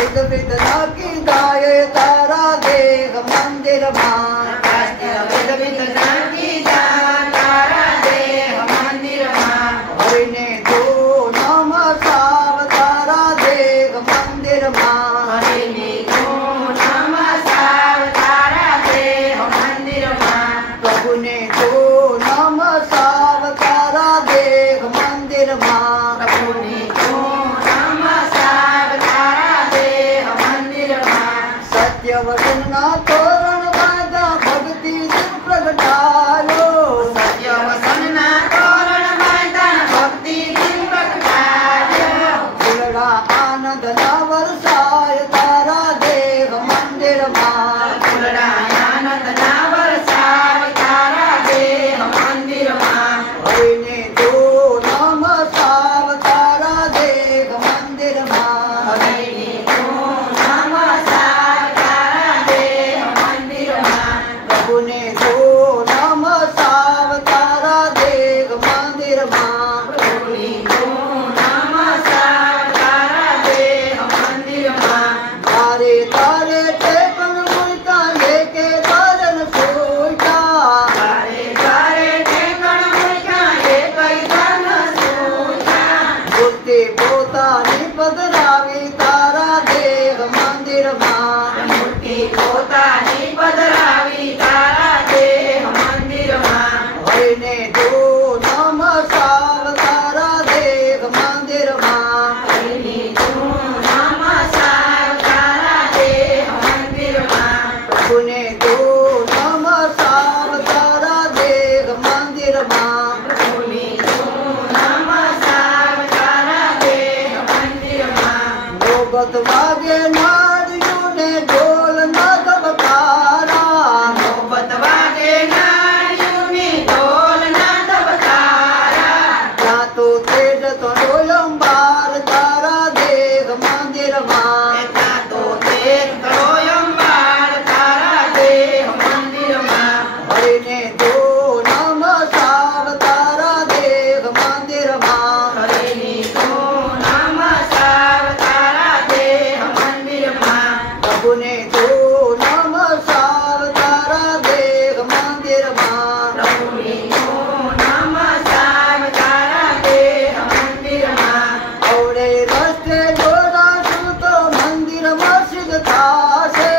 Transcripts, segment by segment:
विधना की गाये तारा देह मंदिर मान विधना की तारा देह मंदिर मान हरिने तो नाम साव तारा देह मंदिर मान हरिने तो नाम साव तारा देह मंदिर मान प्रभु ने तो नाम साव तारा देह मंदिर मान प्रभु ने तो नाम साव तारा देह मंदिर मान सत्य वचन ना तोरण बाधा भक्ति दिल प्रगटायो सत्य वचन ना तोरण बाधा भक्ति दिल प्रगटायो फुलड़ा आनंद ना वरसाय तारा देह मंदिर मान फुलड़ा आनंद ना वरसाय तारा देह मंदिर मान हरिने तो नाम साव तारा देह मंदिर मान हरिने तो नाम साव तारा देह मंदिर मान प्रभु ने तो नाम साव तारा देह मंदिर मान प्रभु ने तो नाम साव तारा देह मंदिर मान तारे तारे टेकन मुइता लेके तारन सोईता तारे तारे टेकण मुइता एकई धन सोचा बुद्धि पोतानी पधरावी तारा देह मंदिर मान मूर्ति पोतानी पधरावी तारा देह मंदिर मान हरिने तो नाम साव तारा देह मंदिर मान हरिने तो नाम साव तारा देह मंदिर मान प्रभु ने तो नाम साव तारा देह मंदिर मान प्रभु ने तो नाम साव तारा देह मंदिर मान नौबत वागे नारियों ने ढोल न दबकारा नौबत वागे नारियों ने ढोल न दबकारा या तो तेज तो डोलंबार तारा देह मंदिर मान एता तो तेज करोयंबार तारा देह मंदिर मान हरिने तो नाम साव तारा देह मंदिर मान हरिने तो नाम साव तारा देह मंदिर मान प्रभु ने तो नाम साव तारा देह मंदिर मान प्रभु ने तो नाम साव तारा देह मंदिर मान औरे रस्ते जोड़ा सुतो मंदिर मस्जिद थासे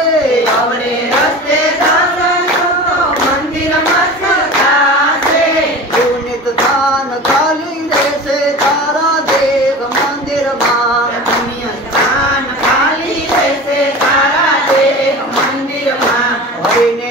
आवरे रस्ते दर्शन तो मंदिर मस्जिद थासे पुनित थान खाली रेसे तारा देह मंदिर मान पुण्य स्थान खाली जैसे तारा देह मंदिर मान हरिने